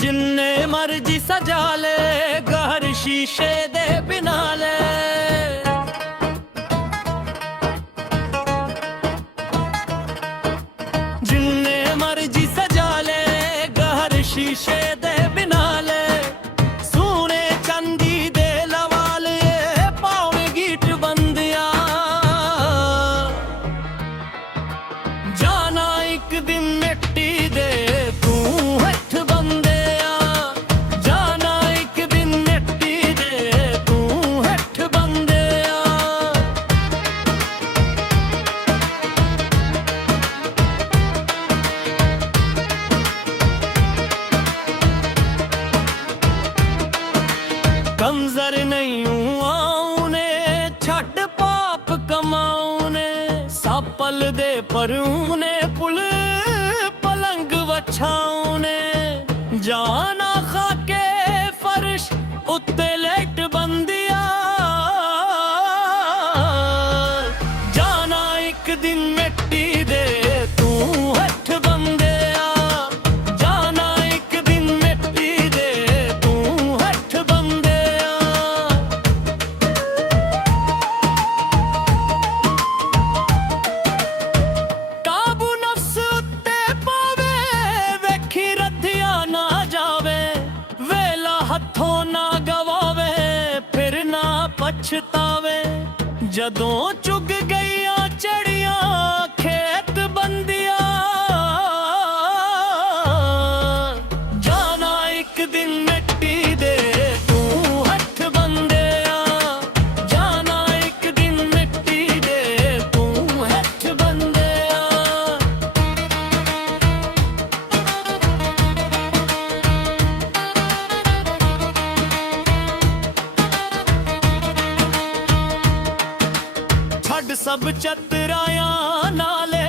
जिन्ने मर्जी सजा ले घर शीशे दे बिना ले। जिन्ने मर्जी सजा ले घर शीशे दे बिना ले। सोने चांदी दे लवाले पावे गीट बंदिया। जाना एक दिन मिट्टी दे तू हथ बंदिया। जाना एक दिन मिट्टी दे तू हथ बंदिया। कमजर नहीं हूँ आऊने छट पाप कमाऊने। सापल दे परूने पुल पलंग वछाऊने। जाना खाके फर्श उत्ते लेट बंदिया। जाना एक दिन मिट्टी दे तू हथ बंदिया। जाना एक दिन मिट्टी दे तू हथ बंदिया। काबू नफ्स उत्ते पावे वेखी रथिया ना जावे। वेला हथों ना गवावे फिर ना पछतावे। जदों चुग गईया चढ़िया खेत बंदिया। जाना एक दिन मिट्टी दे तू हथ बंदिया। जाना एक दिन मिट्टी दे तू हथ बंदिया। छड़ सब चतराया नाले